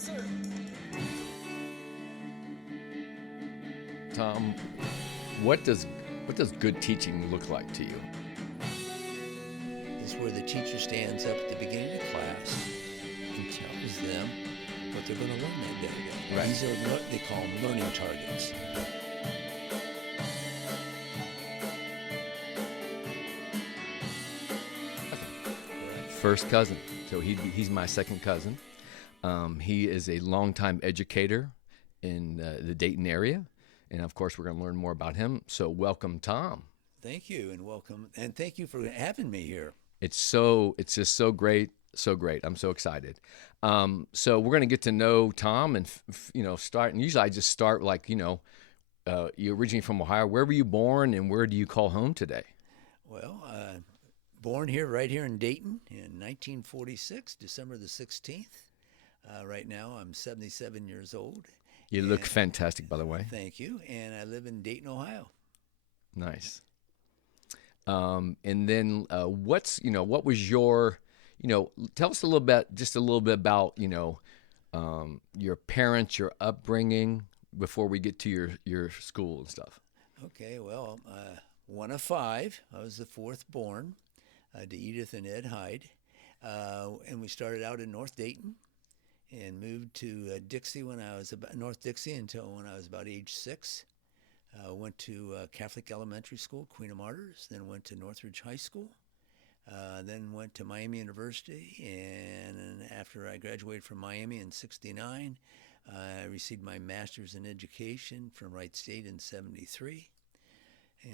sir. Tom, what does good teaching look like to you? Is where the teacher stands up at the beginning of class and tells them what they're going to learn that day. Right. These are what they call learning targets. First cousin. So he's my second cousin. He is a longtime educator in the Dayton area. And, of course, we're going to learn more about him. So welcome, Tom. Thank you, and welcome. And thank you for having me here. It's just so great. So great. I'm so excited. So we're going to get to know Tom and, start. And usually I just start like, you're originally from Ohio. Where were you born and where do you call home today? Well, born here, right here in Dayton in 1946, December the 16th. Right now I'm 77 years old. You look fantastic, by the way. Thank you. And I live in Dayton, Ohio. Nice. And then what was your, tell us a little bit about, your parents, your upbringing before we get to your school and stuff. Okay, well, one of five. I was the fourth born to Edith and Ed Heid. And we started out in North Dayton and moved to Dixie North Dixie until when I was about age 6. Went to Catholic Elementary School, Queen of Martyrs, then went to Northridge High School, then went to Miami University, and after I graduated from Miami in 69, I received my master's in education from Wright State in 73.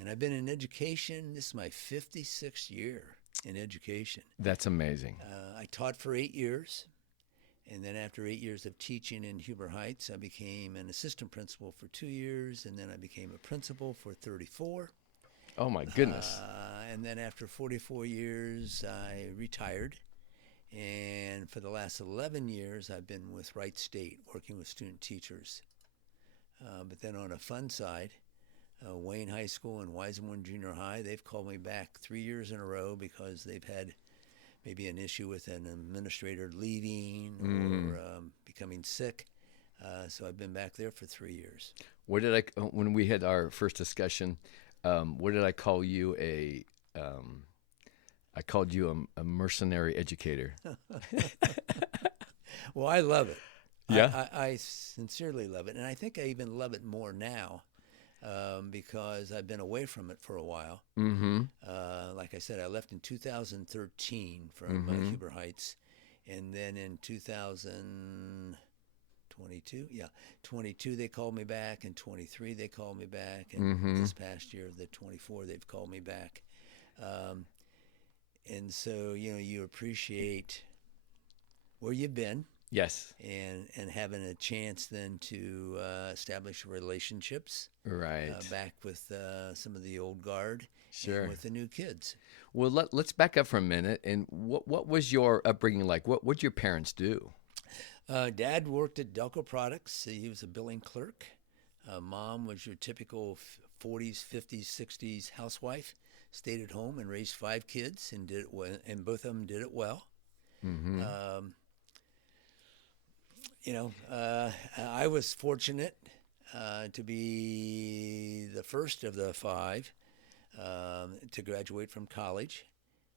And I've been in education, this is my 56th year in education. That's amazing. I taught for 8 years. And then after 8 years of teaching in Huber Heights, I became an assistant principal for 2 years, and then I became a principal for 34. Oh, my goodness. And then after 44 years, I retired. And for the last 11 years, I've been with Wright State, working with student teachers. But then on a fun side, Wayne High School and Weisenborn Junior High, they've called me back 3 years in a row because they've had maybe an issue with an administrator leaving or becoming sick. So I've been back there for 3 years. What did when we had our first discussion, what did I call you? I called you a mercenary educator. Well, I love it. Yeah? I sincerely love it. And I think I even love it more now because I've been away from it for a while. Mm-hmm. Like I said, I left in 2013 from Huber Heights. And then in 22 they called me back, and 23 they called me back, and this past year, the 24, they've called me back. And so, you appreciate where you've been. Yes. And having a chance then to establish relationships. Right. Back with some of the old guard. Sure. And with the new kids. Well, let's back up for a minute. And what was your upbringing like? What did your parents do? Dad worked at Delco Products. He was a billing clerk. Mom was your typical 40s, 50s, 60s housewife. Stayed at home and raised 5 kids and did it well, and both of them did it well. Mm-hmm. I was fortunate to be the first of the 5 to graduate from college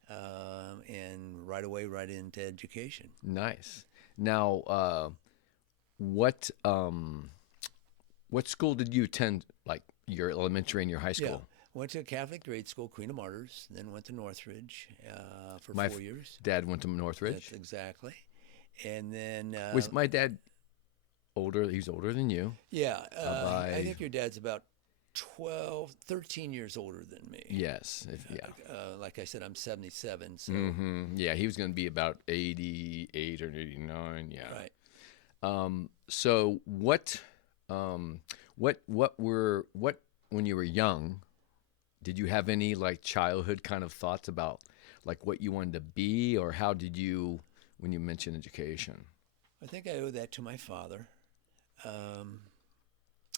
and right away right into education. Nice. Now, what school did you attend, like your elementary and your high school? Yeah. Went to a Catholic grade school, Queen of Martyrs, then went to Northridge for 4 years. Dad went to Northridge? That's exactly. And then... was my dad older? He's older than you. Yeah. I think your dad's about 13 years older than me. Yes. Like I said, I'm 77. So. Yeah, he was going to be about 88 or 89. Yeah. Right. So what when you were young, did you have any like childhood kind of thoughts about like what you wanted to be, or how did you, when you mentioned education? I think I owe that to my father.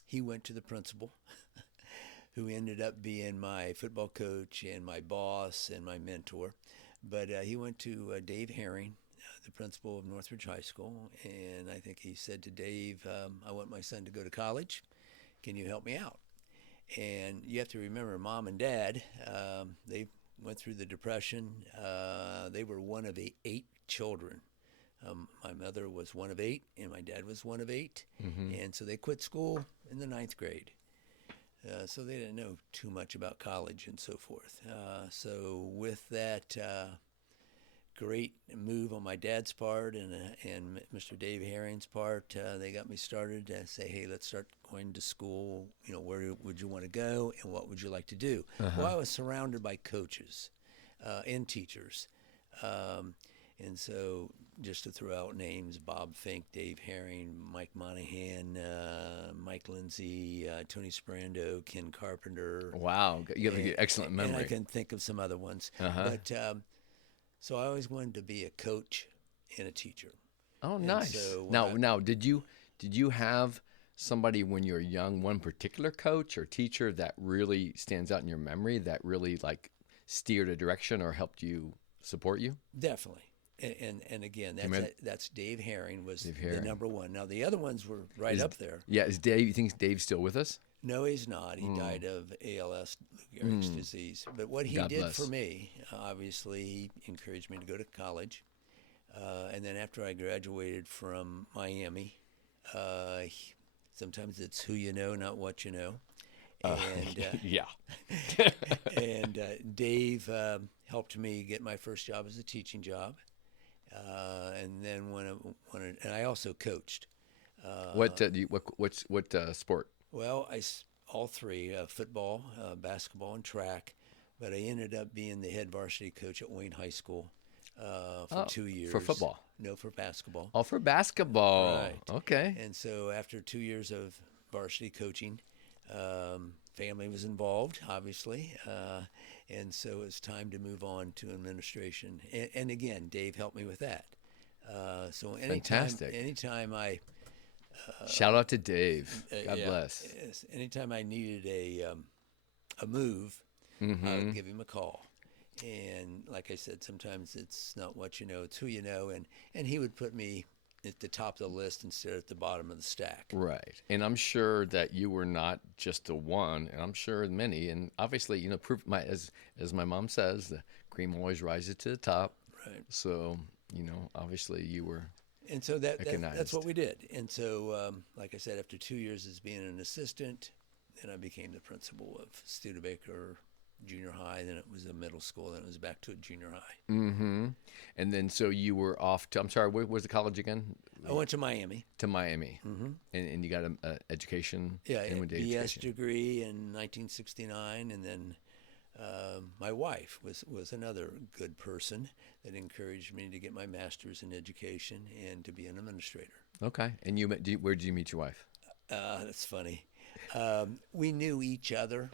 He went to the principal, who ended up being my football coach and my boss and my mentor. But he went to Dave Herring, the principal of Northridge High School, and I think he said to Dave, I want my son to go to college. Can you help me out? And you have to remember, Mom and Dad, they went through the Depression. They were one of eight children. My mother was one of eight, and my dad was one of eight. And so they quit school in the 9th grade. So they didn't know too much about college and so forth. So with that great move on my dad's part and Mr. Dave Herring's part, they got me started to say, hey, let's start going to school. You know, where would you want to go and what would you like to do? Well, I was surrounded by coaches and teachers. And so just to throw out names, Bob Fink, Dave Herring, Mike Monahan, Mike Lindsay, Tony Sperando, Ken Carpenter. Wow, you have an excellent memory. And I can think of some other ones. But so I always wanted to be a coach and a teacher. Oh, nice. So now, did you have somebody when you were young, one particular coach or teacher that really stands out in your memory, that really like steered a direction or helped you support you? Definitely. And again, that's Dave Herring was the number one. Now the other ones were up there. Yeah, is Dave? You think Dave's still with us? No, he's not. He died of ALS, Lou Gehrig's disease. But what he did for me, obviously, he encouraged me to go to college. And then after I graduated from Miami, sometimes it's who you know, not what you know. And yeah. And Dave helped me get my first job as a teaching job. And then and I also coached. What sport? Well, all three: football, basketball, and track. But I ended up being the head varsity coach at Wayne High School for 2 years. For football? No, for basketball. Oh, for basketball. Right. Okay. And so after 2 years of varsity coaching, family was involved, obviously, and so it was time to move on to administration. And again, Dave helped me with that. So anytime I shout out to Dave. God bless. Anytime I needed a move, I would give him a call. And like I said, sometimes it's not what you know, it's who you know. And he would put me at the top of the list instead of at the bottom of the stack. Right. And I'm sure that you were not just the one, and I'm sure many. And obviously, you know, as my mom says, the cream always rises to the top. Right. So, you know, obviously you were and so that's what we did. And so, like I said, after 2 years as being an assistant, then I became the principal of Studebaker Junior High. Then it was a middle school. Then it was back to a junior high. Mm-hmm. And then so you were off to, I'm sorry, where was the college again? I went to Miami. To Miami. Mm-hmm. And you got an education? Yeah, a BS degree in 1969. And then my wife was another good person that encouraged me to get my master's in education and to be an administrator. Okay. And where did you meet your wife? That's funny. We knew each other.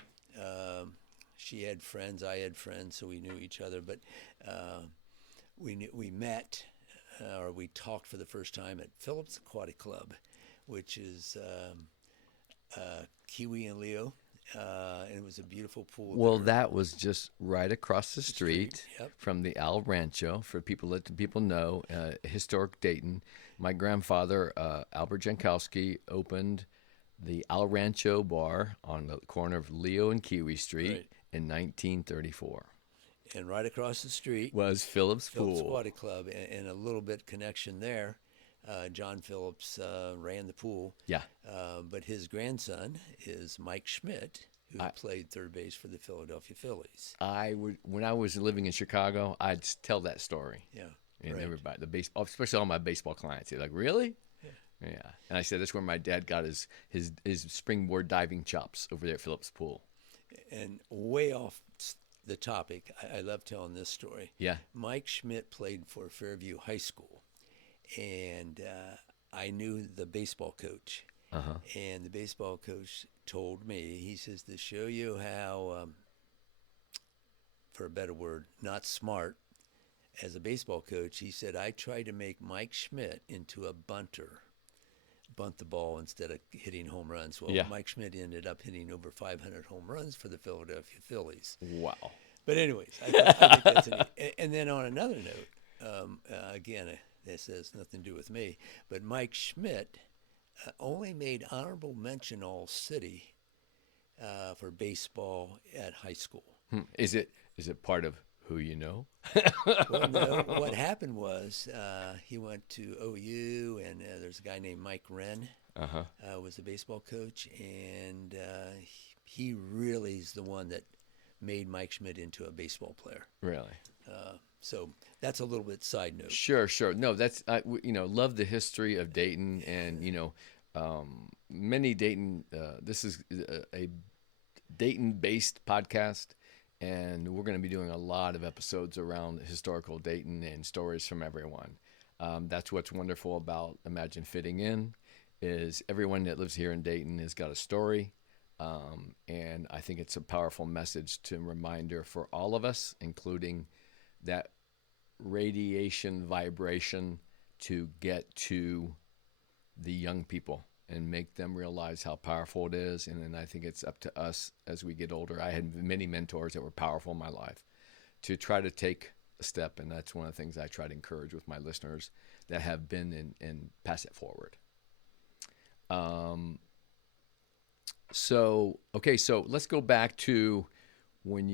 She had friends, I had friends, so we knew each other. But we met, or we talked for the first time at Phillips Aquatic Club, which is Kiwi and Leo, and it was a beautiful pool. Well, that was just right across the street Yep. from the Al Rancho. For people that people know, historic Dayton. My grandfather, Albert Jankowski, opened the Al Rancho bar on the corner of Leo and Kiwi Street. Right. In 1934. And right across the street was Phillips Pool. Aquatic Club, and a little bit connection there. John Phillips ran the pool. Yeah. But his grandson is Mike Schmidt, who played third base for the Philadelphia Phillies. When I was living in Chicago, I'd tell that story. Yeah. And right. everybody, the baseball, especially all my baseball clients, they're like, "Really?" Yeah. And I said that's where my dad got his springboard diving chops over there at Phillips Pool. And way off the topic, I love telling this story. Yeah. Mike Schmidt played for Fairview High School, and I knew the baseball coach. Uh-huh. And the baseball coach told me, he says, to show you how, for a better word, not smart as a baseball coach, he said, I tried to make Mike Schmidt into a bunter. Bunt the ball instead of hitting home runs. Well, Mike Schmidt ended up hitting over 500 home runs for the Philadelphia Phillies. Wow. But anyways, I think that's neat. And then on another note, again, This has nothing to do with me. But Mike Schmidt only made honorable mention all city for baseball at high school. Is it part of who you know? Well, no. What happened was he went to OU, and there's a guy named Mike Wren was a baseball coach, and he really is the one that made Mike Schmidt into a baseball player. Really? So that's a little bit side note. Sure. No, that's love the history of Dayton, and many Dayton. This is a Dayton-based podcast, and we're going to be doing a lot of episodes around historical Dayton and stories from everyone. That's what's wonderful about Imagine Fitting In, is everyone that lives here in Dayton has got a story, and I think it's a powerful message to reminder for all of us, including that radiation vibration, to get to the young people and make them realize how powerful it is. And then I think it's up to us as we get older. I had many mentors that were powerful in my life to try to take a step. And that's one of the things I try to encourage with my listeners that have been and pass it forward. So let's go back to when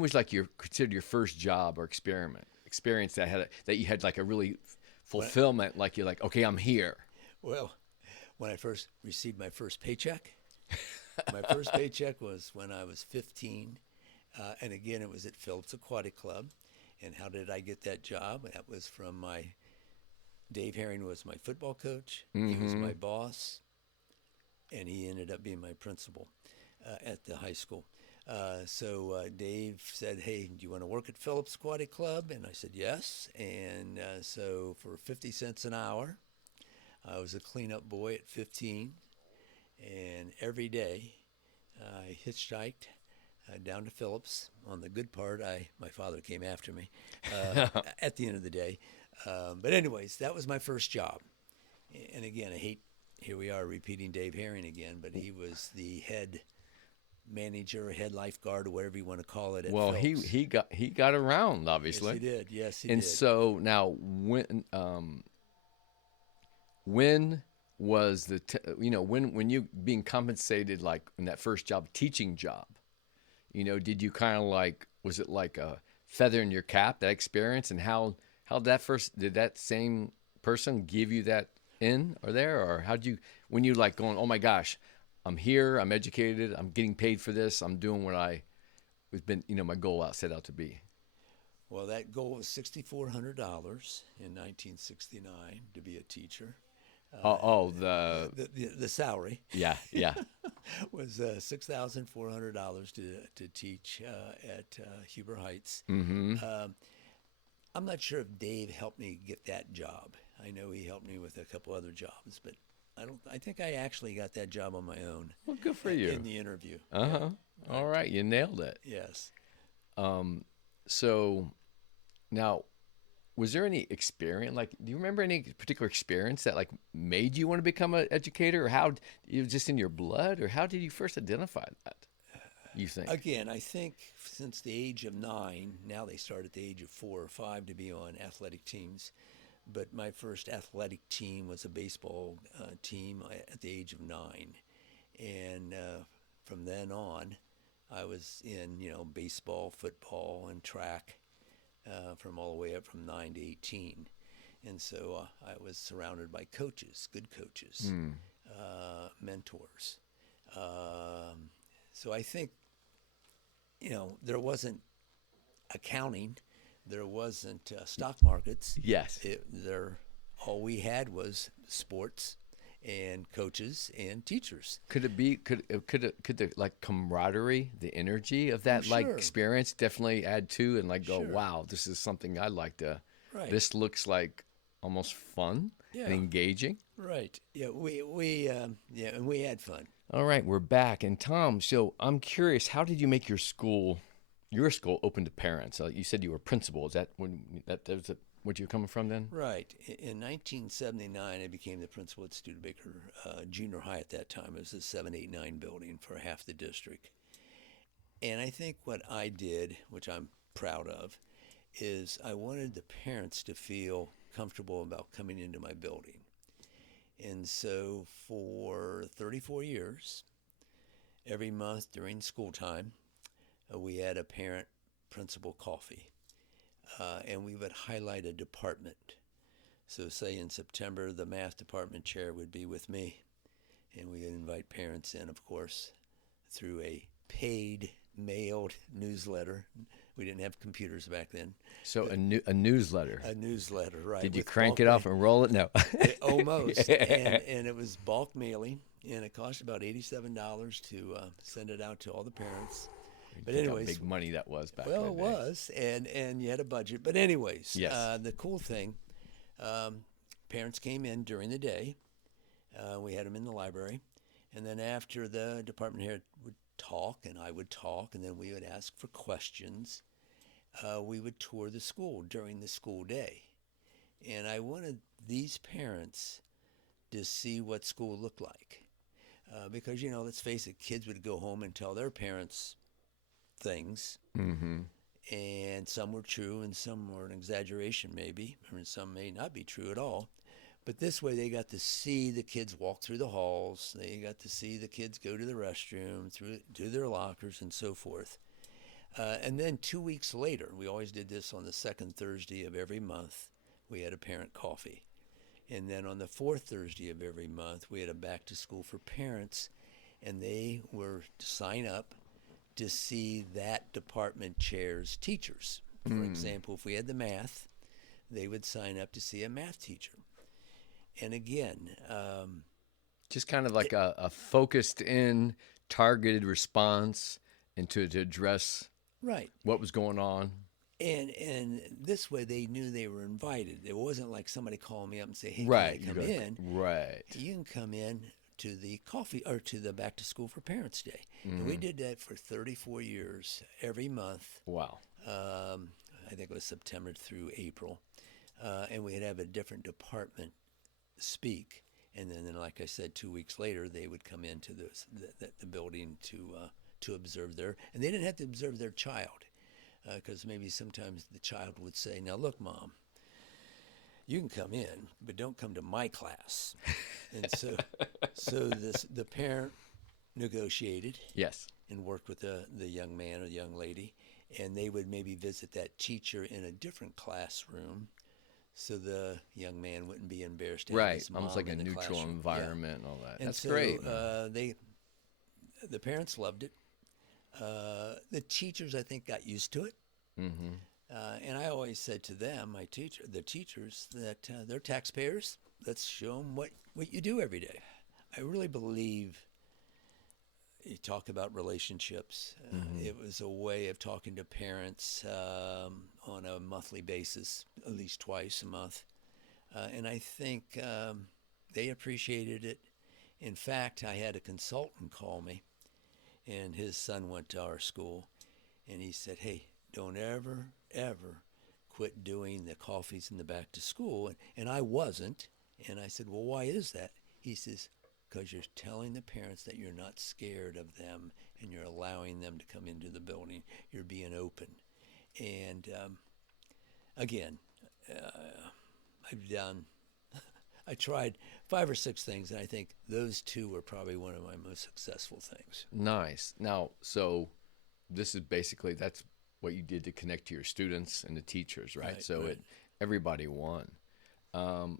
was like considered your first job or experience that you had like a really fulfillment, like you're like, okay, I'm here. Well, when I first received my first paycheck, was when I was 15. And again, it was at Phillips Aquatic Club. And how did I get that job? That was from Dave Herring was my football coach. He was my boss. And he ended up being my principal at the high school. So Dave said, hey, do you want to work at Phillips Aquatic Club? And I said, yes. And so for 50 cents an hour, I was a cleanup boy at 15. And every day I hitchhiked down to Phillips. On the good part, my father came after me at the end of the day. But anyways, that was my first job. And again, here we are repeating Dave Herring again, but he was the head manager, head lifeguard, or whatever you want to call it. Well, Phillips. he got around, obviously. Yes, he did. Yes, he did. And so now, when was when you being compensated, like in that first job, teaching job, did you kind of like, was it like a feather in your cap, that experience, and how did that same person give you that in or there, or how'd you, when you like going, oh my gosh, I'm here, I'm educated, I'm getting paid for this, I'm doing what my goal set out to be? Well, that goal was $6,400 in 1969 to be a teacher. The salary. Yeah. was $6,400 to teach at Huber Heights. Mm-hmm. I'm not sure if Dave helped me get that job. I know he helped me with a couple other jobs, but I think I actually got that job on my own. Well, good for you. In the interview. Yeah. All right, you nailed it. Yes. So now, was there any experience, like, do you remember any particular experience that like made you want to become an educator, or how it was just in your blood, or how did you first identify that, you think? Again, I think since the age of 9, now they start at the age of 4 or 5 to be on athletic teams. But my first athletic team was a baseball team at the age of 9. And from then on, I was in, baseball, football, and track from all the way up from 9 to 18. And so I was surrounded by coaches, good coaches, mentors. So I think, there wasn't accounting. There wasn't stock markets. Yes. All we had was sports and coaches and teachers. Could the like camaraderie, the energy of that like experience definitely add to and like go, wow, this is something I'd like to. Right. This looks like almost fun and engaging. Right. Yeah. And we had fun. All right, we're back. And Tom, so I'm curious, how did you make your school open to parents? You said you were principal. Is that that was what you're coming from then? Right. In 1979, I became the principal at Studebaker Jr. High at that time. It was a 789 building for half the district. And I think what I did, which I'm proud of, is I wanted the parents to feel comfortable about coming into my building. And so for 34 years, every month during school time, we had a parent principal coffee. And we would highlight a department. So say in September, the math department chair would be with me. And we would invite parents in, of course, through a paid mailed newsletter. We didn't have computers back then. So a newsletter. A newsletter, right. Did you crank it off and roll it? No. Almost. And it was bulk mailing, and it cost about $87 to send it out to all the parents. But anyways, how big money that was back well, in the it day. was, and you had a budget. But anyways, Yes. The cool thing, parents came in during the day. We had them in the library, and then after the department head would talk, and I would talk, and then we would ask for questions. We would tour the school during the school day, and I wanted these parents to see what school looked like, because let's face it, kids would go home and tell their parents things, and some were true and some were an exaggeration maybe, and some may not be true at all. But this way they got to see the kids walk through the halls, they got to see the kids go to the restroom, do their lockers and so forth. And then 2 weeks later, we always did this on the second Thursday of every month, we had a parent coffee. And then on the fourth Thursday of every month, we had a back to school for parents, and they were to sign up to see that department chair's teachers. For example, if we had the math, they would sign up to see a math teacher. And again, just kind of like a focused in, targeted response and to address right. what was going on. And this way they knew they were invited. It wasn't like somebody calling me up and say, hey, Right. can I come in? Right. You can come in to the coffee or to the back to school for Parents Day. And we did that for 34 years, every month. Wow. I think it was September through April. And we'd have a different department speak. And then, like I said, 2 weeks later, they would come into the building to observe and they didn't have to observe their child, because maybe sometimes the child would say, now look, Mom, you can come in, but don't come to my class. And so the parent negotiated. Yes. And worked with the young man or young lady, and they would maybe visit that teacher in a different classroom, so the young man wouldn't be embarrassed to have his mom almost like a in the neutral classroom. environment and all that. And That's so, great. The parents loved it. The teachers, I think, got used to it. And I always said to them, the teachers, that they're taxpayers. Let's show them what you do every day. I really believe you talk about relationships. It was a way of talking to parents on a monthly basis, at least twice a month. And I think they appreciated it. In fact, I had a consultant call me, and his son went to our school, and he said, hey, don't ever quit doing the coffees in the back to school. And I wasn't. And I said, well, why is that? He says, because you're telling the parents that you're not scared of them and you're allowing them to come into the building. You're being open. And again, I tried 5 or 6 things, and I think those 2 were probably one of my most successful things. Nice. Now, so this is basically, that's what you did to connect to your students and the teachers, right? So right. Everybody won.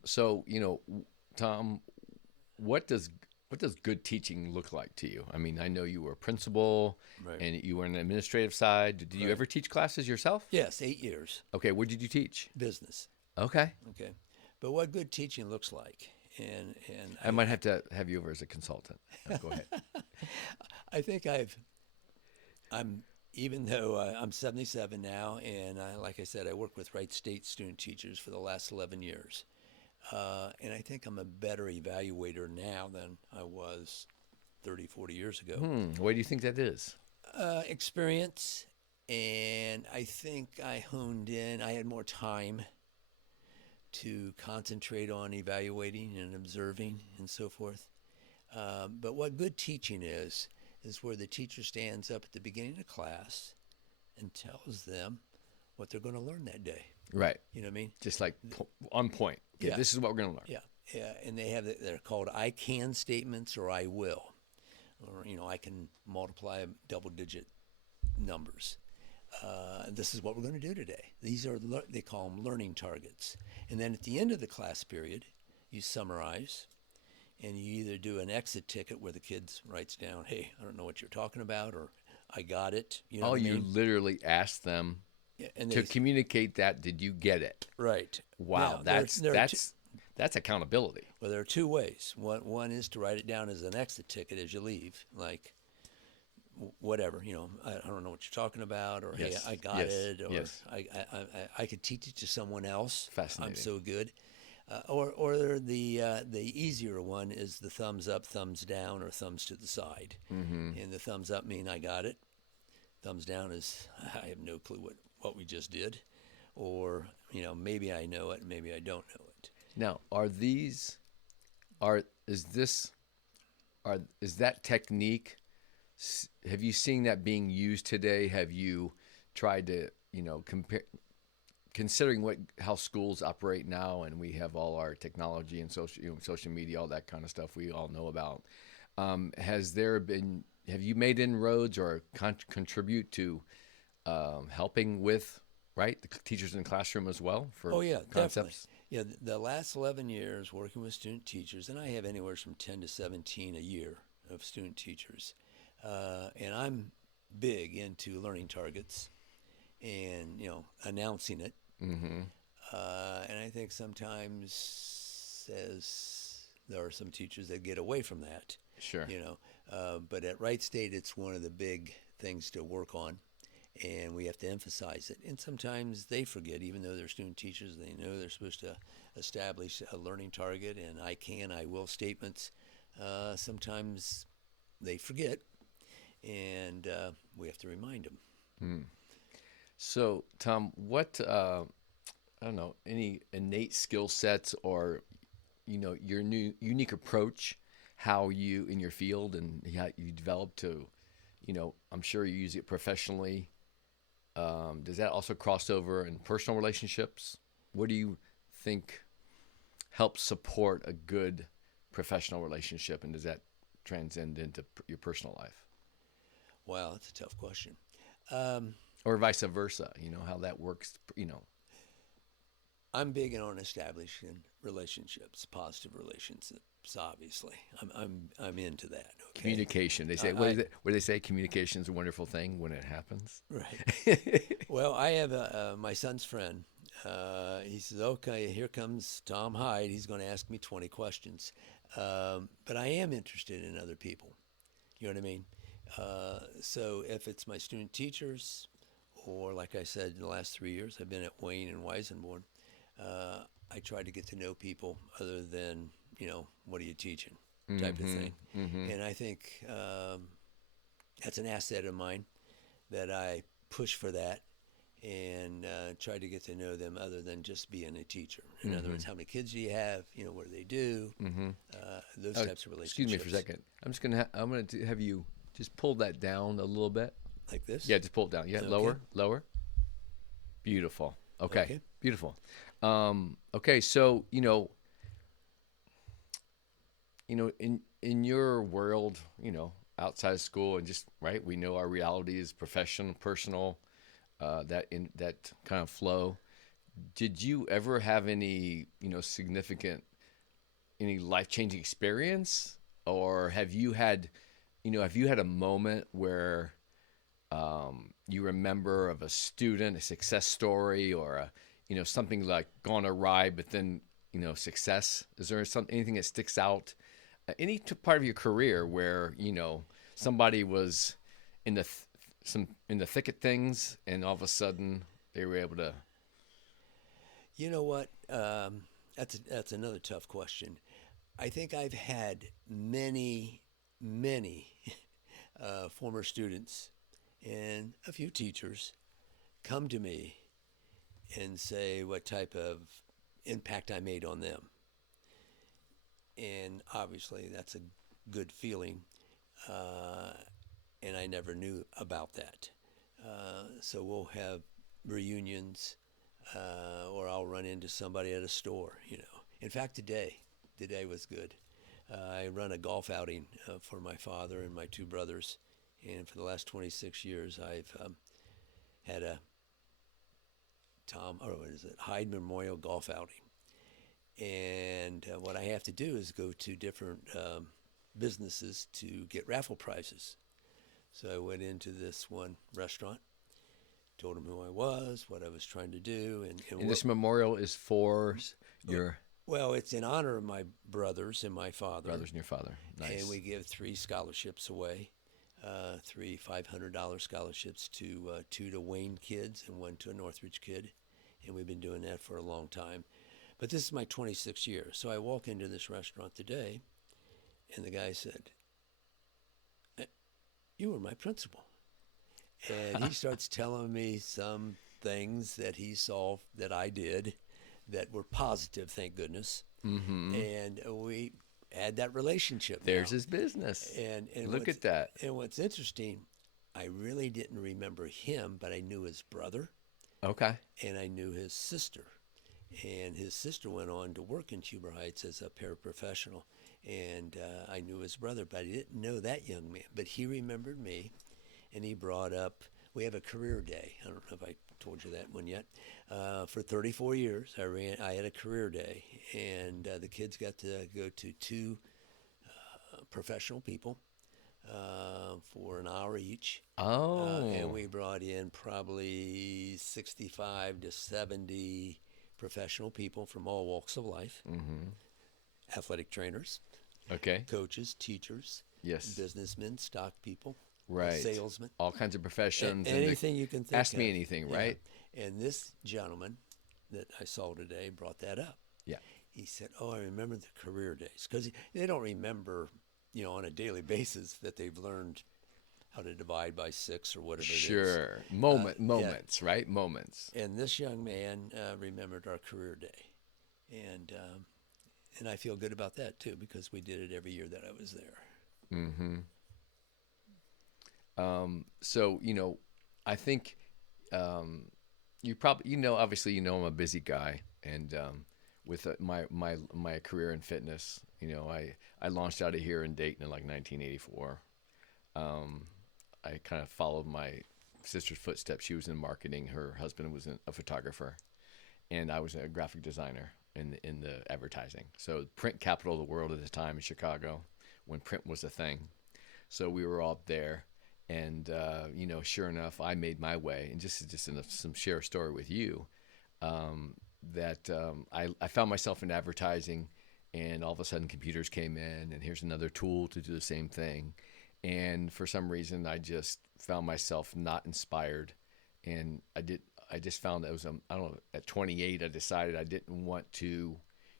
So, Tom, what does good teaching look like to you? I mean, I know you were a principal, right. and you were on the administrative side. Did you ever teach classes yourself? Yes, 8 years. Okay, what did you teach? Business. Okay. But what good teaching looks like, and I might have to have you over as a consultant. Go ahead. I think even though I'm 77 now, and like I said, I work with Wright State student teachers for the last 11 years. And I think I'm a better evaluator now than I was 30, 40 years ago. Why do you think that is? Experience, and I think I honed in. I had more time to concentrate on evaluating and observing and so forth. But what good teaching is where the teacher stands up at the beginning of class and tells them what they're going to learn that day. Right. You know what I mean? Just like on point. Okay, Yeah. this is what we're going to learn. Yeah. Yeah. And they're called I can statements or I will. Or, I can multiply double-digit numbers. This is what we're going to do today. These are, they call them learning targets. And then at the end of the class period, you summarize, and you either do an exit ticket where the kids writes down, hey, I don't know what you're talking about, or I got it. You know what I you mean? literally ask them and to communicate that. Did you get it? Right. Wow, Now, that's accountability. Well, there are two ways. One is to write it down as an exit ticket as you leave, like whatever, I don't know what you're talking about, or Yes. hey, I got Yes. it, or Yes. I could teach it to someone else. Fascinating. I'm so good. Or the easier one is the thumbs up, thumbs down, or thumbs to the side. Mm-hmm. And the thumbs up mean I got it. Thumbs down is I have no clue what we just did, or maybe I know it, maybe I don't know it. Now, is that technique? Have you seen that being used today? Have you tried to compare? Considering how schools operate now, and we have all our technology and social media, all that kind of stuff we all know about, have you made inroads or contribute to helping with the teachers in the classroom as well for concepts? Definitely. Yeah, the last 11 years working with student teachers, and I have anywhere from 10 to 17 a year of student teachers, and I'm big into learning targets and announcing it. Mm-hmm. And I think sometimes there are some teachers that get away from that. Sure. But at Wright State, it's one of the big things to work on, and we have to emphasize it. And sometimes they forget, even though they're student teachers, they know they're supposed to establish a learning target and I will statements. Sometimes they forget, and we have to remind them. Mm. So, Tom, what, I don't know, any innate skill sets or, your new unique approach, how you, in your field and how you develop to, I'm sure you use it professionally. Does that also cross over in personal relationships? What do you think helps support a good professional relationship, and does that transcend into your personal life? Wow, that's a tough question. Or vice versa, how that works, I'm big on establishing relationships, positive relationships. Obviously, I'm into that. Okay? Communication. They say what do they say? Communication is a wonderful thing when it happens. Right. Well, I have my son's friend. He says, "Okay, here comes Tom Heid. He's going to ask me 20 questions." But I am interested in other people. You know what I mean? So if it's my student teachers, or like I said, in the last 3 years, I've been at Wayne and Weisenborn. I try to get to know people other than, what are you teaching type of thing. Mm-hmm. And I think that's an asset of mine that I push for that and try to get to know them other than just being a teacher. In other words, how many kids do you have? What do they do? Those types of relationships. Excuse me for a second. I'm going to have you just pull that down a little bit. Like this? Yeah, just pull it down. Yeah, Okay. Lower. Beautiful. Okay. Beautiful. Okay, so in your world, outside of school and just we know our reality is professional, personal, that kind of flow. Did you ever have any significant, any life-changing experience, or have you had a moment where you remember of a student, a success story, or something like gone awry, but then success? Is there anything that sticks out? Any part of your career where somebody was in the thick of things, and all of a sudden they were able to. You know what? That's another tough question. I think I've had many former students and a few teachers come to me and say what type of impact I made on them. And obviously that's a good feeling, and I never knew about that. So we'll have reunions, or I'll run into somebody at a store. In fact, today was good. I run a golf outing for my father and my two brothers, and for the last 26 years, I've had a Heid Memorial Golf Outing. And what I have to do is go to different businesses to get raffle prizes. So I went into this one restaurant, told them who I was, what I was trying to do. And this memorial is for your... Well, it's in honor of my brothers and my father. Brothers and your father. Nice. And we give 3 scholarships away, 3 $500 scholarships to 2 to Wayne kids and 1 to a Northridge kid. And we've been doing that for a long time. But this is my 26th year. So I walk into this restaurant today, and the guy said, "You were my principal." And he starts telling me some things that he saw that I did that were positive, thank goodness. Mm-hmm. And we had that relationship. There's now. his business. And look at that. And what's interesting, I really didn't remember him, but I knew his brother. Okay. And I knew his sister. And his sister went on to work in Huber Heights as a paraprofessional. And I knew his brother, but I didn't know that young man. But he remembered me, and he brought up, we have a career day. I don't know if I told you that one yet. For 34 years, I had a career day, and the kids got to go to 2 professional people for an hour each. Oh. And we brought in probably 65 to 70 professional people from all walks of life. Mm-hmm. Athletic trainers. Okay. Coaches, teachers. Yes. Businessmen, stock people. Right. Salesmen. All kinds of professions. Anything you can think Ask of. me anything, right? Yeah. And this gentleman that I saw today brought that up. Yeah. He said, "Oh, I remember the career days." Because they don't remember, on a daily basis that they've learned how to divide by 6 or whatever it is. Sure. Moments, right? Moments. And this young man remembered our career day. And I feel good about that, too, because we did it every year that I was there. Mm-hmm. So, I think you probably, obviously, I'm a busy guy. And with my career in fitness, I launched out of here in Dayton in like 1984. I kind of followed my sister's footsteps. She was in marketing. Her husband was a photographer. And I was a graphic designer in the advertising. So print capital of the world at the time in Chicago when print was a thing. So we were all up there. And, sure enough, I made my way. And just some share a story with you, that I found myself in advertising, and all of a sudden computers came in, and here's another tool to do the same thing. And for some reason, I just found myself not inspired. And I just found that at 28, I decided I didn't want to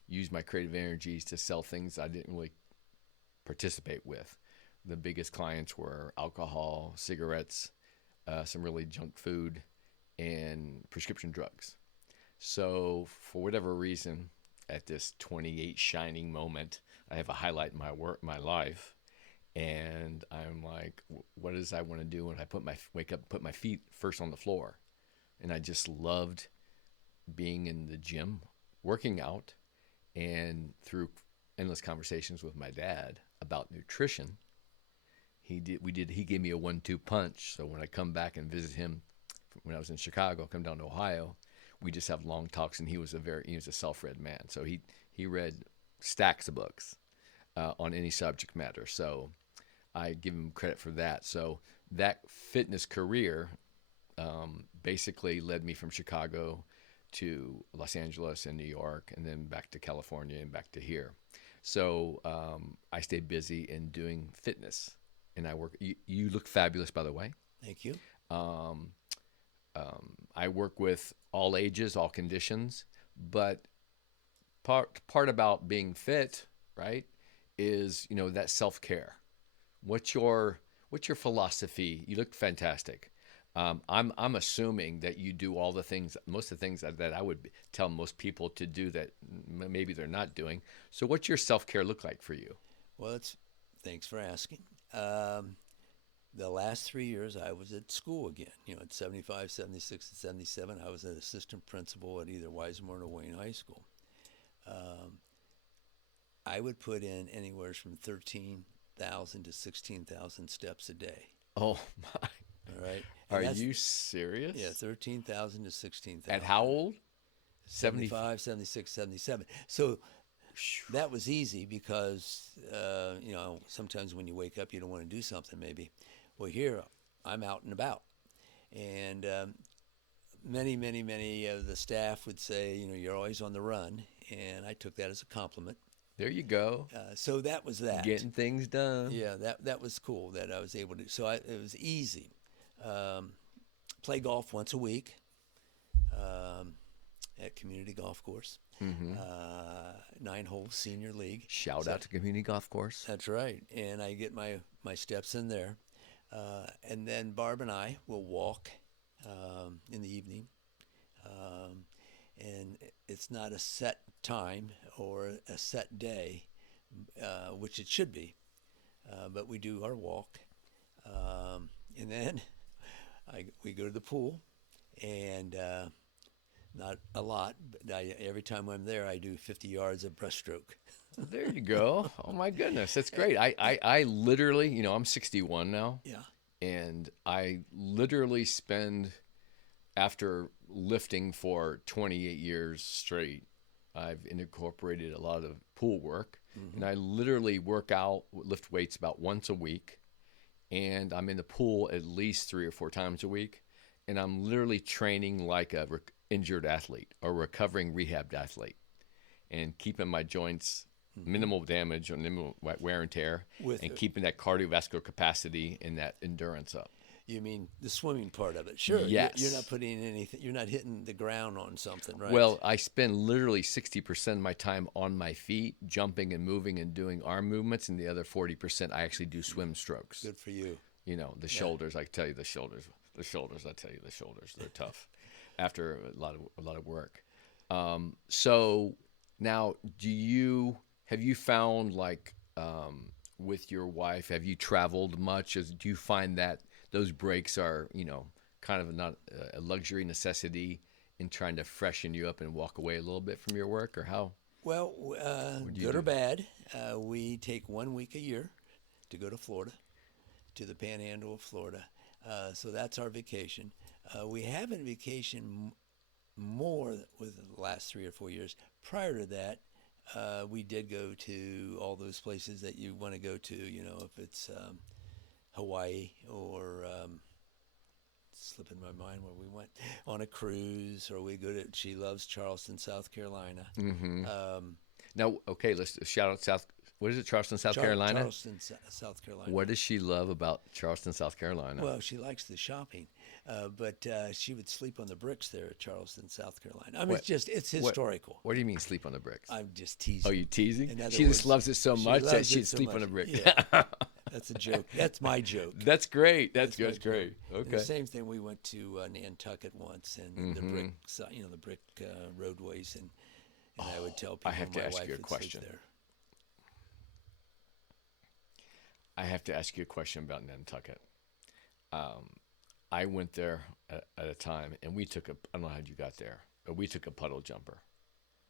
use my creative energies to sell things I didn't really participate with. The biggest clients were alcohol, cigarettes, some really junk food, and prescription drugs. So for whatever reason, at this 28 shining moment, I have a highlight in my life, and I'm like, what does I want to do when I wake up, put my feet first on the floor? And I just loved being in the gym, working out, and through endless conversations with my dad about nutrition, he gave me a 1-2 punch. So when I come back and visit him, when I was in Chicago, come down to Ohio, we just have long talks, and he was a self-read man. So he read stacks of books on any subject matter. So I give him credit for that. So that fitness career basically led me from Chicago to Los Angeles and New York, and then back to California and back to here. So I stayed busy in doing fitness, and I work. You look fabulous, by the way. Thank you. I work with all ages, all conditions, but part about being fit, right, is that self-care. What's your philosophy? You look fantastic. I'm assuming that you do all the things, most of the things that I would tell most people to do that maybe they're not doing. So what's your self-care look like for you? Well, thanks for asking. The last 3 years I was at school again. At 75, 76, and 77, I was an assistant principal at either Weisenborn or Wayne High School. I would put in anywhere from 13,000 to 16,000 steps a day. Oh my! All right. Are you serious? Yeah, 13,000 to 16,000. At how old? 75, 76, 77. So that was easy because, sometimes when you wake up, you don't want to do something maybe. Well, here I'm out and about. And many of the staff would say, you're always on the run. And I took that as a compliment. There you go. So that was that. Getting things done. Yeah, that was cool that I was able to. So it was easy. Play golf once a week at community golf course. 9-hole senior league. Shout out to community golf course. That's right. And I get my steps in there. And then Barb and I will walk in the evening. And it's not a set time or a set day, which it should be. But we do our walk. And then we go to the pool. And not a lot, but every time I'm there, I do 50 yards of breaststroke. There you go. Oh my goodness, that's great. I literally, I'm 61 now. Yeah. And I literally spend, after lifting for 28 years straight, I've incorporated a lot of pool work. And I literally work out, lift weights about once a week. And I'm in the pool at least 3 or 4 times a week. And I'm literally training like a injured athlete or recovering rehabbed athlete, and keeping my joints minimal damage or minimal wear and tear, and keeping that cardiovascular capacity and that endurance up. You mean the swimming part of it? Sure. Yes. You're not putting anything. You're not hitting the ground on something, right? Well, I spend literally 60% of my time on my feet, jumping and moving and doing arm movements, and the other 40% I actually do swim strokes. Good for you. The shoulders. I tell you, the shoulders. I tell you, the shoulders. They're tough after a lot of work. So now, have you found, like, with your wife, have you traveled much? Do you find that those breaks are, kind of not a luxury necessity in trying to freshen you up and walk away a little bit from your work, or how? Well, good or bad, we take 1 week a year to go to Florida, to the Panhandle of Florida. So that's our vacation. We haven't vacationed more with the last 3 or 4 years. Prior to that, we did go to all those places that you want to go to, if it's Hawaii or slipping my mind where we went on a cruise, or we go to, she loves Charleston, South Carolina. Now, okay, let's shout out what is it, Charleston, South Carolina? Charleston, South Carolina. What does she love about Charleston, South Carolina? Well, she likes the shopping, but she would sleep on the bricks there at Charleston, South Carolina. I mean, it's historical. What do you mean sleep on the bricks? I'm just teasing. Oh, you teasing? She just loves it so much that she'd sleep on the bricks. Yeah. That's a joke. That's my joke. That's great. That's great. Okay. And the same thing. We went to Nantucket once, and the brick, the brick roadways, and I would tell people. I have to ask you a question. There. I have to ask you a question about Nantucket. I went there at a time, and we took I don't know how you got there, but we took a puddle jumper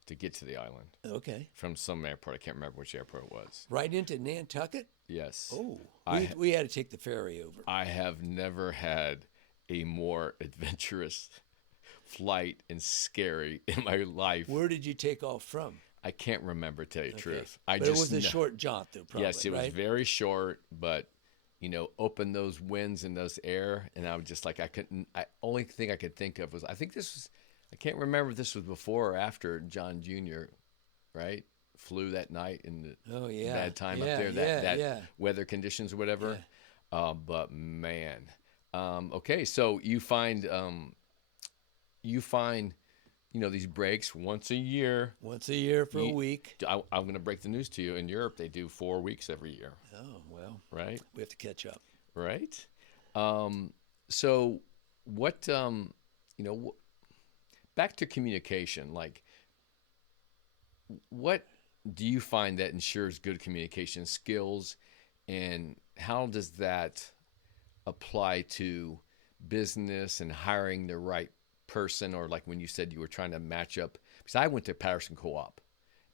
to get to the island. Okay. From some airport. I can't remember which airport it was. Right into Nantucket? Yes. Oh, we had to take the ferry over. I have never had a more adventurous flight and scary in my life. Where did you take off from? I can't remember, to tell you the truth. But it was a short jaunt, though, probably, yes, it was very short, but, open those winds and those air, and I was just like, only thing I could think of was, I can't remember if this was before or after John Jr., right? Flew that night in the bad time up there, that weather conditions or whatever. Yeah. But man, okay, so you find these breaks once a year. Once a year for a week. I'm going to break the news to you. In Europe, they do 4 weeks every year. Oh, well. Right? We have to catch up. Right? So what, back to communication, like, what do you find that ensures good communication skills, and how does that apply to business and hiring the right person, or like when you said you were trying to match up? Because I went to Patterson Co-op,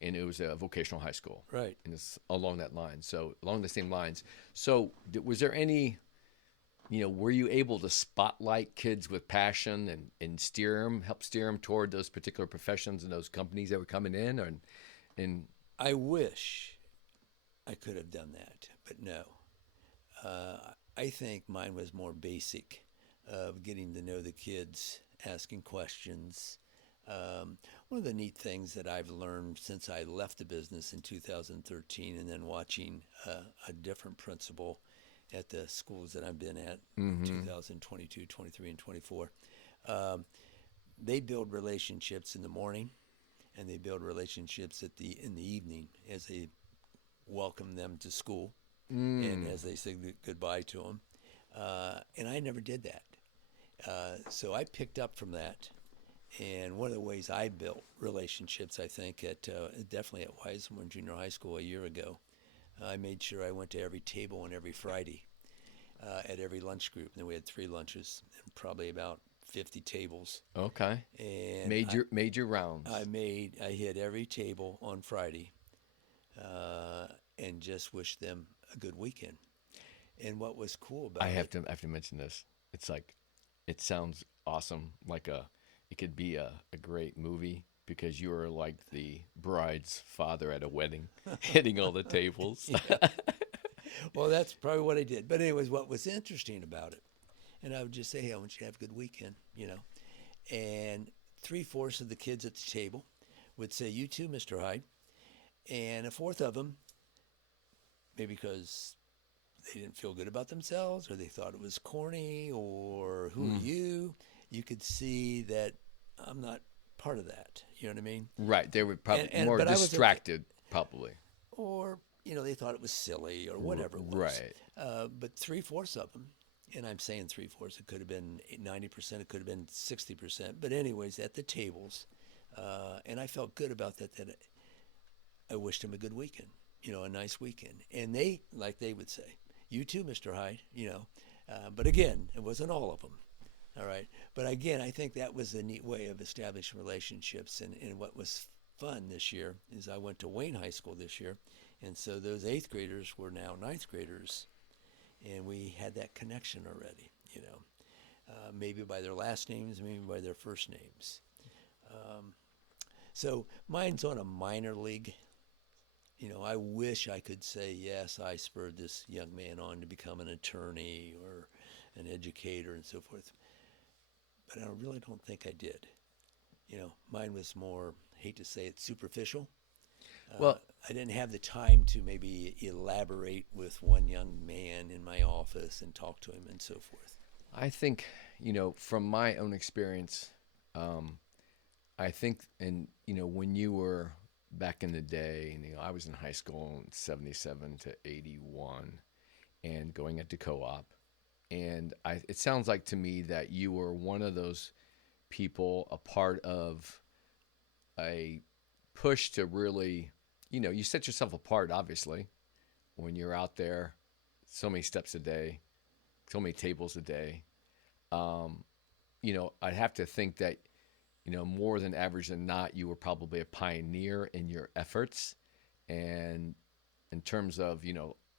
and it was a vocational high school, Right. and it's along that line. So along the same lines. So was there any, were you able to spotlight kids with passion and help steer them toward those particular professions and those companies that were coming in? And I wish I could have done that, but no. I think mine was more basic, of getting to know the kids, asking questions. One of the neat things that I've learned since I left the business in 2013, and then watching a different principal at the schools that I've been at, 2022, 23, and 24, they build relationships in the morning, and they build relationships in the evening as they welcome them to school and as they say goodbye to them. And I never did that. So I picked up from that. And one of the ways I built relationships, I think, definitely at Weisenborn Junior High School a year ago, I made sure I went to every table on every Friday at every lunch group. And then we had 3 lunches and probably about 50 tables. Okay. And major rounds. I hit every table on Friday and just wished them a good weekend. And what was cool about I have to mention this. It's like, it sounds awesome. It could be a great movie, because you were like the bride's father at a wedding, hitting all the tables. Well, that's probably what I did. But anyways, what was interesting about it, and I would just say, hey, I want you to have a good weekend, And 3/4 of the kids at the table would say, you too, Mr. Heid. And 1/4 of them, maybe because they didn't feel good about themselves, or they thought it was corny, or who are you? You could see that I'm not part of that. You know what I mean? Right. They were probably more distracted, probably. Or, they thought it was silly or whatever it was. Right. But 3/4 of them, and I'm saying 3/4, it could have been 90%, it could have been 60%. But anyways, at the tables, and I felt good about that I wished them a good weekend, a nice weekend. And they, like they would say, you too, Mr. Heid, But again, it wasn't all of them. All right. But again, I think that was a neat way of establishing relationships. And what was fun this year is I went to Wayne High School this year. And so those 8th graders were now 9th graders. And we had that connection already, maybe by their last names, maybe by their first names. So mine's on a minor league. I wish I could say, yes, I spurred this young man on to become an attorney or an educator and so forth. But I really don't think I did. Mine was more, hate to say it, superficial. Well, I didn't have the time to maybe elaborate with one young man in my office and talk to him and so forth. I think, from my own experience, I think, when you were back in the day, I was in high school in 77 to 81 and going into co-op. And it sounds like to me that you were one of those people, a part of a push to really, you set yourself apart, obviously, when you're out there, so many steps a day, so many tables a day. I'd have to think that, more than average than not, you were probably a pioneer in your efforts. And in terms of,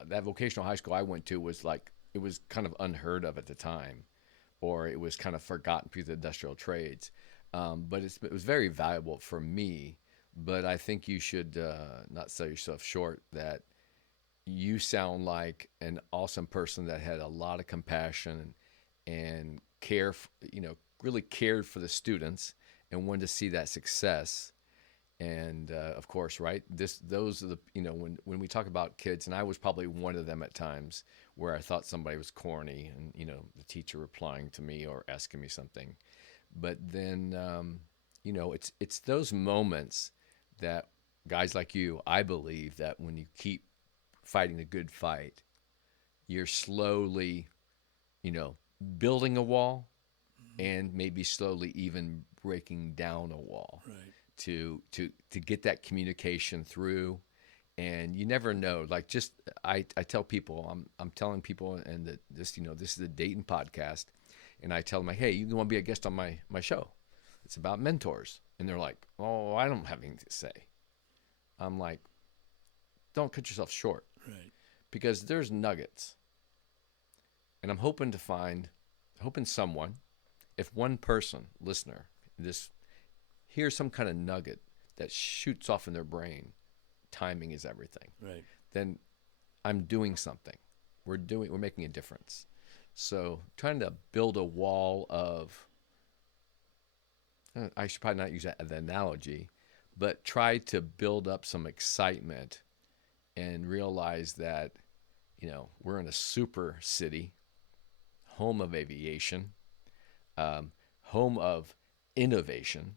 that vocational high school I went to was like, it was kind of unheard of at the time, or it was kind of forgotten through the industrial trades. But it was very valuable for me. But I think you should not sell yourself short, that you sound like an awesome person that had a lot of compassion and care, really cared for the students and wanted to see that success. And of course, right, those are the, when we talk about kids, and I was probably one of them at times where I thought somebody was corny, and the teacher replying to me or asking me something. But then it's those moments that guys like you, I believe that when you keep fighting a good fight, you're slowly building a wall, and maybe slowly even breaking down a wall. Right. To get that communication through, And you never know. Like, just I tell people, I'm telling people, and that this, this is a Dayton podcast, and I tell them, like, hey, you want to be a guest on my show? It's about mentors, and they're like, oh, I don't have anything to say. I'm like, don't cut yourself short, Right. because there's nuggets, and I'm hoping someone, if one person, listener, this hears some kind of nugget that shoots off in their brain, timing is everything. Right. Then I'm doing something. We're making a difference. So trying to build a wall of, I should probably not use that as an analogy, but try to build up some excitement and realize that, we're in a super city, home of aviation, home of innovation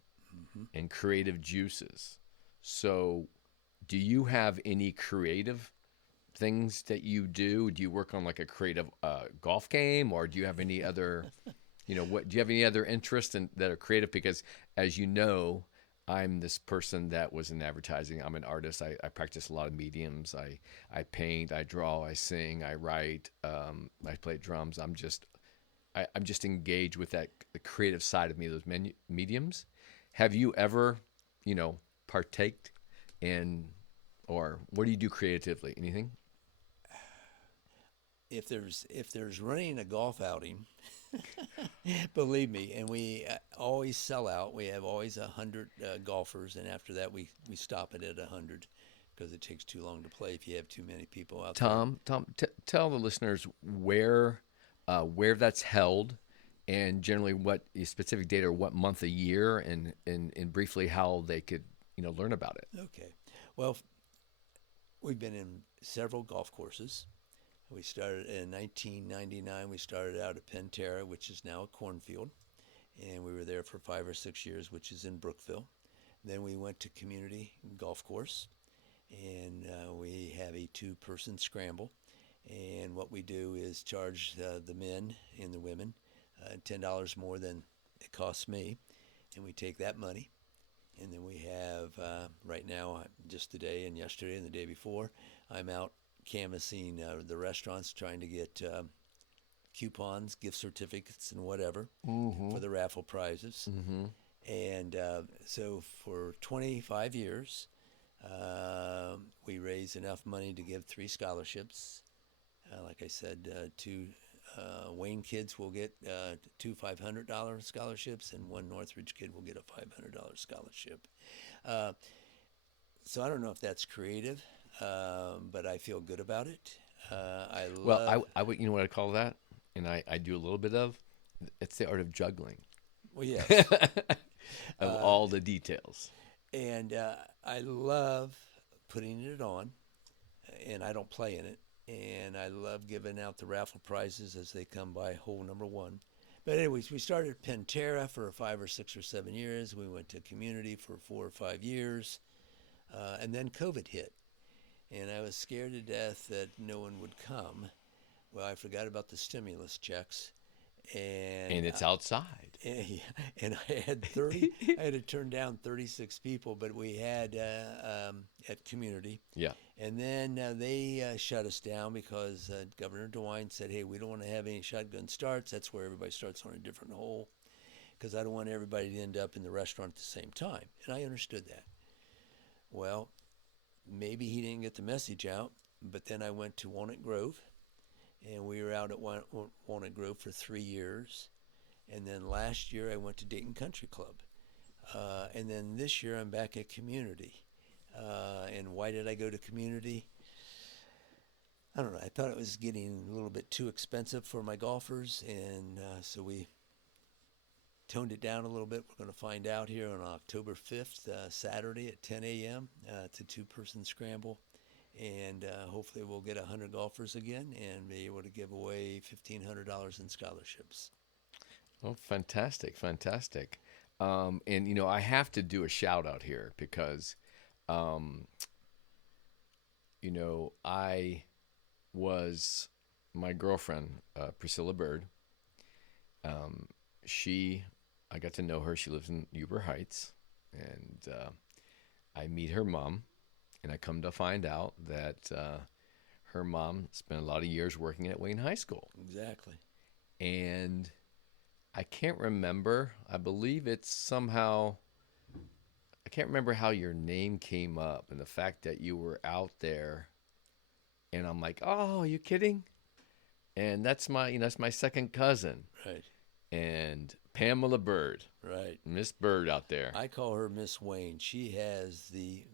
and creative juices. So do you have any creative things that you do? Do you work on like a creative golf game, or do you have any other, do you have any other interests that are creative? Because as you know, I'm this person that was in advertising. I'm an artist. I practice a lot of mediums. I paint, I draw, I sing, I write, I play drums. I'm just engaged with the creative side of me, those mediums. Have you ever, partaked in, or what do you do creatively? Anything? If there's running a golf outing, believe me, and we always sell out. We have always 100 golfers, and after that we stop it at 100 because it takes too long to play if you have too many people out Tom, tell the listeners where that's held, and generally what specific date or what month a year, and briefly how they could learn about it. Okay. Well, we've been in several golf courses. We started in 1999. We started out at Pantera, which is now a cornfield, and we were there for 5 or 6 years, which is in Brookville. Then we went to Community Golf Course, and we have a 2-person scramble. And what we do is charge the men and the women $10 more than it costs me, and we take that money. And then we have, right now, just today and yesterday and the day before, I'm out canvassing the restaurants, trying to get coupons, gift certificates, and whatever for the raffle prizes. And so for 25 years, we raised enough money to give 3 scholarships. Like I said, 2 Wayne kids will get 2 $500 scholarships, and 1 Northridge kid will get a $500 scholarship. So I don't know if that's creative, but I feel good about it. I would, what I call that, and I do a little bit of, it's the art of juggling. Well, yes. Of all the details. And I love putting it on, and I don't play in it. And I love giving out the raffle prizes as they come by hole number 1. But anyways, we started Pantera for 5 or 6 or 7 years. We went to Community for 4 or 5 years. And then COVID hit. And I was scared to death that no one would come. Well, I forgot about the stimulus checks. And it's outside. And I had I had to turn down 36 people, but we had at Community. Yeah. And then they shut us down because Governor DeWine said, hey, we don't want to have any shotgun starts. That's where everybody starts on a different hole, because I don't want everybody to end up in the restaurant at the same time. And I understood that. Well, maybe he didn't get the message out, but then I went to Walnut Grove, and we were out at Walnut Grove for 3 years. And then last year I went to Dayton Country Club. And then this year I'm back at Community. And why did I go to Community? I don't know. I thought it was getting a little bit too expensive for my golfers, and so we toned it down a little bit. We're going to find out here on October 5th, Saturday at 10 a.m. It's a 2-person scramble, and hopefully we'll get 100 golfers again and be able to give away $1,500 in scholarships. Oh, fantastic, fantastic. And, I have to do a shout out here because, my girlfriend, Priscilla Bird, I got to know her. She lives in Uber Heights, and I meet her mom, And I come to find out that her mom spent a lot of years working at Wayne High School. Exactly. And I can't remember. I believe it's somehow, I can't remember how your name came up and the fact that you were out there. And I'm like, oh, are you kidding? And that's my second cousin. Right. And Pamela Bird. Right. Miss Bird out there. I call her Miss Wayne. She has the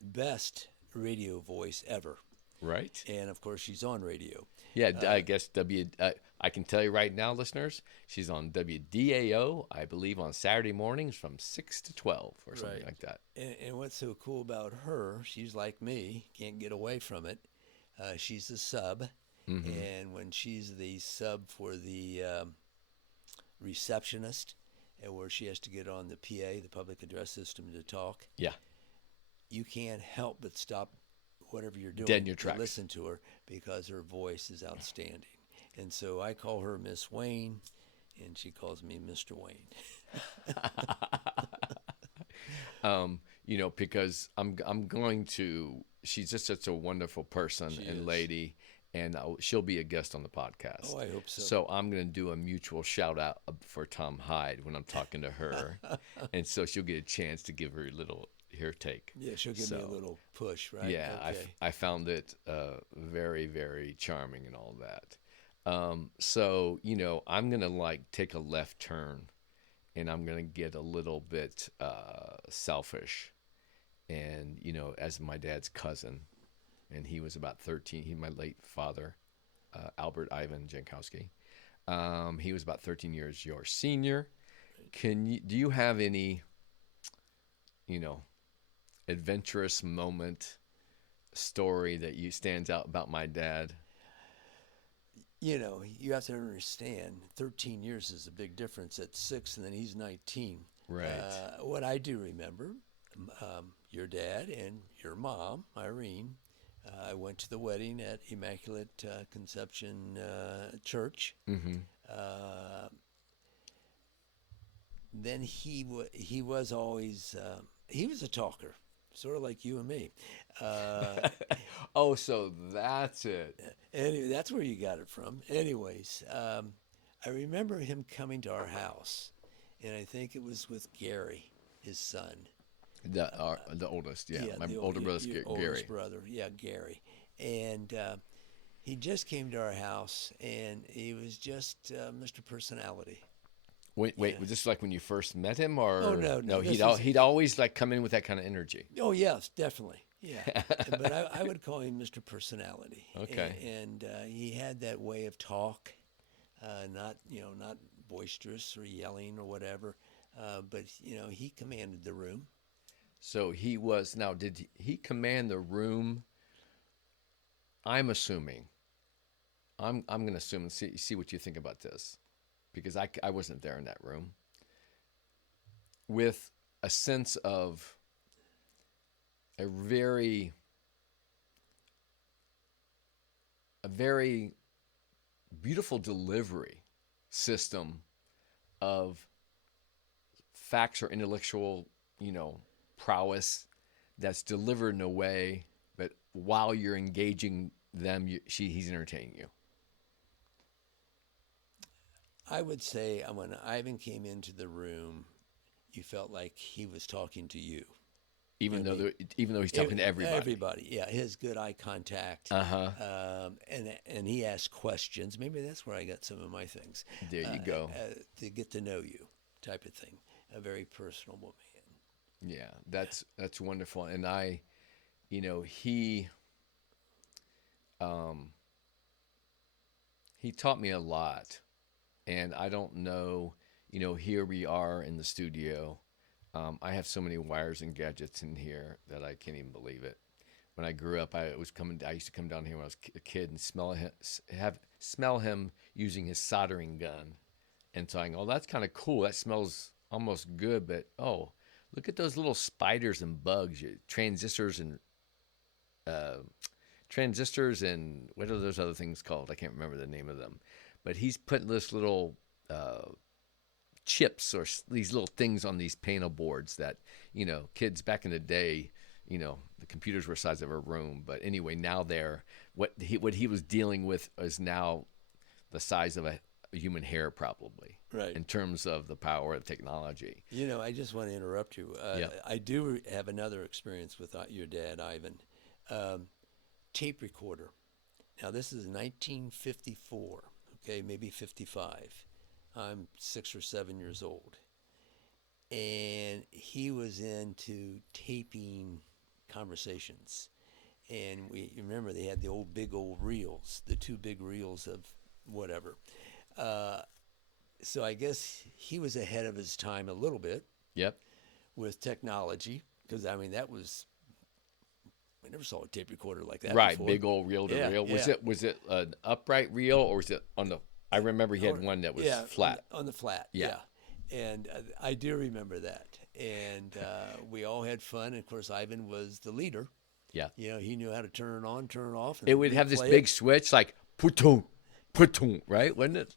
best radio voice ever. Right. And of course, she's on radio. Yeah, I guess I can tell you right now, listeners, she's on WDAO, I believe, on Saturday mornings from 6 to 12 or something like that. And what's so cool about her, she's like me, can't get away from it. She's a sub. Mm-hmm. And when she's the sub for the receptionist, and where she has to get on the PA, the public address system, to talk, yeah, you can't help but stop whatever you're doing dead in your tracks. Listen to her, because her voice is outstanding. And so I call her Miss Wayne, and she calls me Mr. Wayne. Because I'm going to. She's just such a wonderful person and lady, and she'll be a guest on the podcast. Oh, I hope so. So I'm going to do a mutual shout out for Tom Heid when I'm talking to her, and so she'll get a chance to give her her take. Yeah, she'll give me a little push, right? Yeah, okay. I found it very, very charming and all that. So I'm gonna take a left turn, and I'm gonna get a little bit selfish, and as my dad's cousin, and he was about 13. He, my late father, Albert Ivan Jankowski. He was about 13 years your senior. Do you have any, adventurous moment, story that stands out about my dad? You have to understand, 13 years is a big difference at 6, and then he's 19. Right. What I do remember, your dad and your mom, Irene, I went to the wedding at Immaculate Conception Church. Mm-hmm. Then he was always, he was a talker. Sort of like you and me. Oh, so that's it. Anyway, that's where you got it from. Anyways, I remember him coming to our house, and I think it was with Gary, his son. The oldest, yeah. My older brother's Gary. Oldest brother, yeah, Gary. And he just came to our house, and he was just Mr. Personality. Wait, was this like when you first met him, or? Oh, no. No, he'd always come in with that kind of energy. Oh yes, definitely, yeah. But I would call him Mr. Personality. Okay. And he had that way of talk, not boisterous or yelling or whatever, but he commanded the room. So he was. Now, did he command the room? I'm assuming. I'm going to assume and see what you think about this, because I wasn't there in that room. With a sense of a very beautiful delivery system of facts or intellectual, prowess that's delivered in a way, but while you're engaging them, he's entertaining you. I would say when Ivan came into the room, you felt like he was talking to you. Even though he's talking to everybody. Everybody, yeah. His good eye contact. Uh-huh. And he asked questions. Maybe that's where I got some of my things. There you go. To get to know you, type of thing. A very personal man. Yeah, that's wonderful. And he taught me a lot. And I don't know, here we are in the studio. I have so many wires and gadgets in here that I can't even believe it. When I grew up, I used to come down here when I was a kid and smell him using his soldering gun, and saying, "Oh, that's kind of cool. That smells almost good, but oh, look at those little spiders and bugs, transistors and what are those other things called? I can't remember the name of them." But he's putting this little chips or these little things on these panel boards that, kids back in the day, the computers were the size of a room. But anyway, now what he was dealing with is now the size of a human hair, probably, Right. in terms of the power of technology. I just want to interrupt you. I do have another experience with your dad, Ivan. Tape recorder. Now, this is 1954, okay, maybe 55. I'm 6 or 7 years old. And he was into taping conversations. And you remember they had the big old reels, the 2 big reels of whatever. So I guess he was ahead of his time a little bit. Yep. With technology, because I never saw a tape recorder like that Right, before. big old reel to reel. Was it an upright reel, or was it on the? I remember he had one that was flat. On the flat. Yeah. And I do remember that. And we all had fun. And of course, Ivan was the leader. Yeah. He knew how to turn it on, turn it off. It would have this big switch, like put-toon, right? Wasn't it?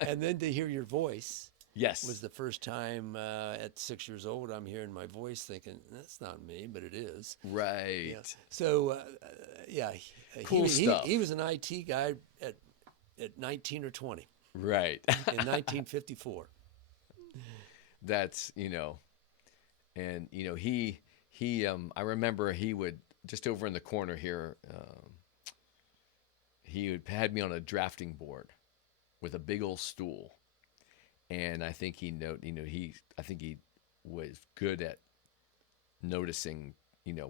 And then to hear your voice. Yes. Was the first time at 6 years old I'm hearing my voice thinking, that's not me, but it is. Right. Yeah. So, Cool stuff. He was an IT guy at 19 or 20. Right. In 1954. That's, and, I remember he would, just over in the corner here, he had me on a drafting board with a big old stool. And I think he was good at noticing,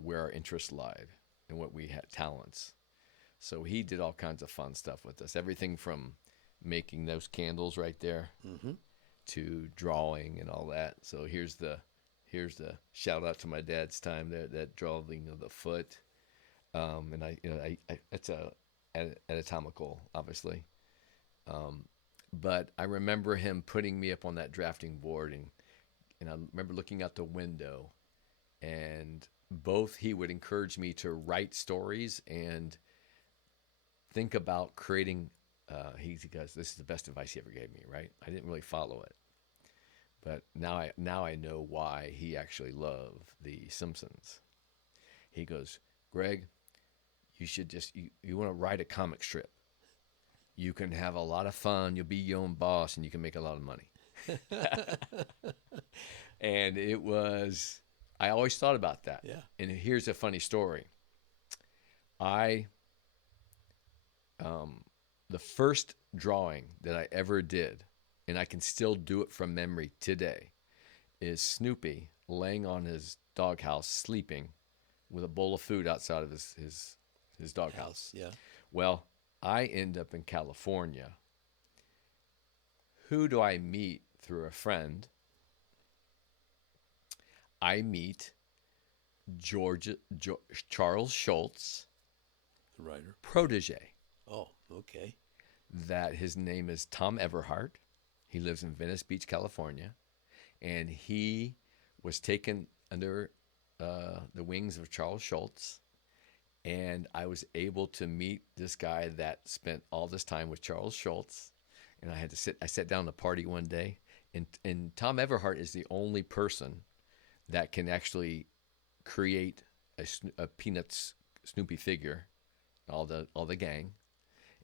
where our interests lied and what we had talents. So he did all kinds of fun stuff with us. Everything from making those candles right there to drawing and all that. So here's the shout out to my dad's time there, that drawing of the foot. And it's anatomical, obviously. But I remember him putting me up on that drafting board, and I remember looking out the window, and he would encourage me to write stories and think about creating. He goes, "This is the best advice he ever gave me." Right? I didn't really follow it, but now I know why he actually loved The Simpsons. He goes, "Greg, you should just you want to write a comic strip. You can have a lot of fun. You'll be your own boss, and you can make a lot of money." And I always thought about that. Yeah. And here's a funny story. The first drawing that I ever did, and I can still do it from memory today, is Snoopy laying on his doghouse sleeping with a bowl of food outside of his doghouse. Yeah. Well, I end up in California. Who do I meet through a friend? I meet Charles Schultz, The writer. protege. Oh, okay. That his name is Tom Everhart. He lives in Venice Beach, California. And he was taken under the wings of Charles Schultz. And I was able to meet this guy that spent all this time with Charles Schultz. And I sat down at a party one day, and Tom Everhart is the only person that can actually create a Peanuts Snoopy figure, all the gang.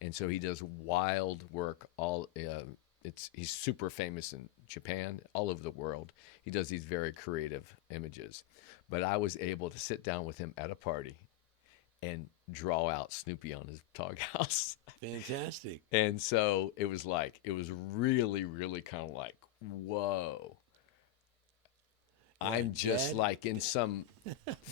And so he does wild work. He's super famous in Japan, all over the world. He does these very creative images. But I was able to sit down with him at a party and draw out Snoopy on his doghouse. Fantastic. And so it was really, really kind of like, whoa. Yeah, I'm just Dad, like in some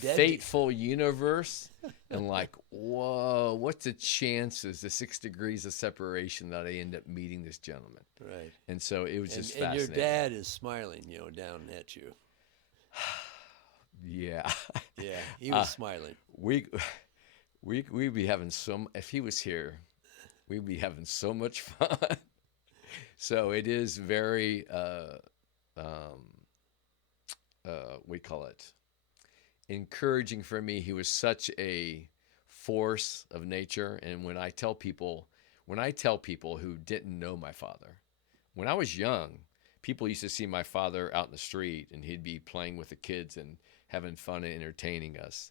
Dad, fateful universe, and like, whoa, what's the chances, the 6 degrees of separation, that I end up meeting this gentleman? Right. And so it was just And fascinating. your dad is smiling, down at you. Yeah. Yeah, he was smiling. We'd be having if he was here, we'd be having so much fun. So it is very, we call it encouraging for me. He was such a force of nature. And when I tell people who didn't know my father, when I was young, people used to see my father out in the street, and he'd be playing with the kids, and having fun and entertaining us.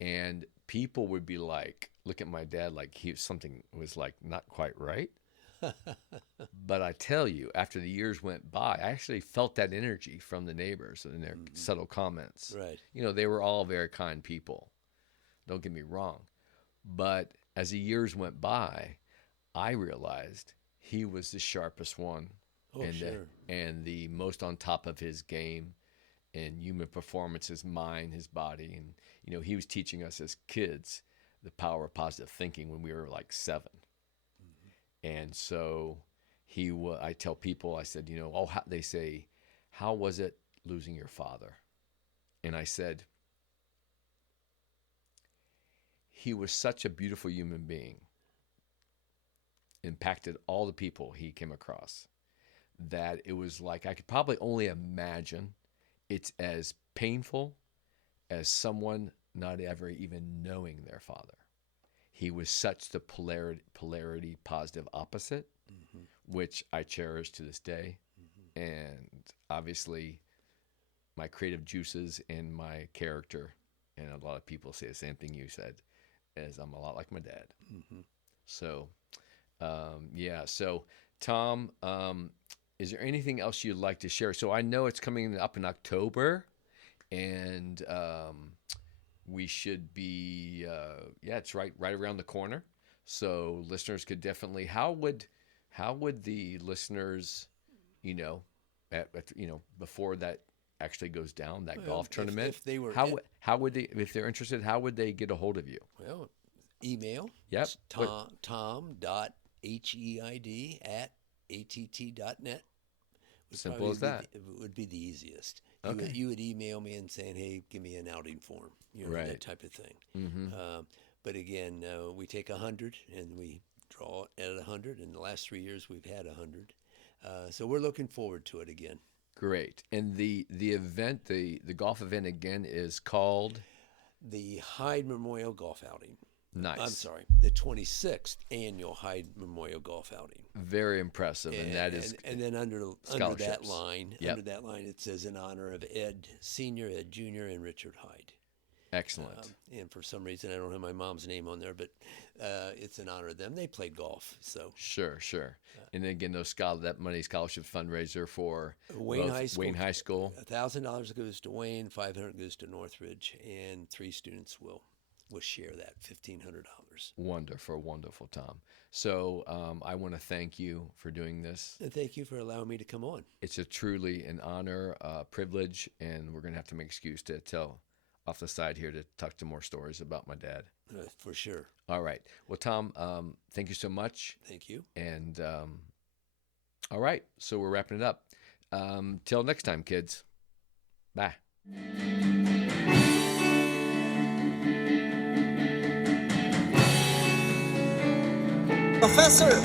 And people would be like, look at my dad like something was like not quite right. But I tell you, after the years went by, I actually felt that energy from the neighbors and their subtle comments. Right. You know, they were all very kind people. Don't get me wrong. But as the years went by, I realized he was the sharpest one and the most on top of his game and human performance, his mind, his body. And, you know, he was teaching us as kids the power of positive thinking when we were like 7. And so I tell people, I said, you know, they say, how was it losing your father? And I said, he was such a beautiful human being, impacted all the people he came across, that it was like I could probably only imagine it's as painful as someone not ever even knowing their father. He was such the polarity positive opposite, which I cherish to this day. And obviously my creative juices and my character, and a lot of people say the same thing you said, is I'm a lot like my dad. So, yeah. So Tom, is there anything else you'd like to share? So I know it's coming up in October, and we should be, it's right around the corner. So listeners could definitely, how would the listeners, you know, before that actually goes down, that golf tournament, if they were, how would they, if they're interested, how would they get a hold of you? Well, email. Yep. tom.heid@att.net. Simple as that. It would be the easiest. Okay. You would email me and saying, hey, give me an outing form, that type of thing. But again, we take 100 and we draw at 100. In the last 3 years, we've had 100. So we're looking forward to it again. Great. And the event, the golf event again is called? The Heid Memorial Golf Outing. Nice. I'm sorry, the 26th annual Heid Memorial Golf Outing. Very impressive, and that is. And then under that line, it says in honor of Ed Sr., Ed Jr., and Richard Heid. Excellent. And for some reason, I don't have my mom's name on there, but it's in honor of them. They played golf, so. Sure. And again, that money scholarship fundraiser for Wayne High School. Wayne High School. $1,000 goes to Wayne, $500 goes to Northridge, and 3 students will share that $1,500. Wonderful, Tom. So I want to thank you for doing this. And thank you for allowing me to come on. It's truly an honor, privilege, and we're going to have to make excuse to tell off the side here to talk to more stories about my dad. For sure. All right. Well, Tom, thank you so much. Thank you. And all right. So we're wrapping it up. Till next time, kids. Bye. Professor!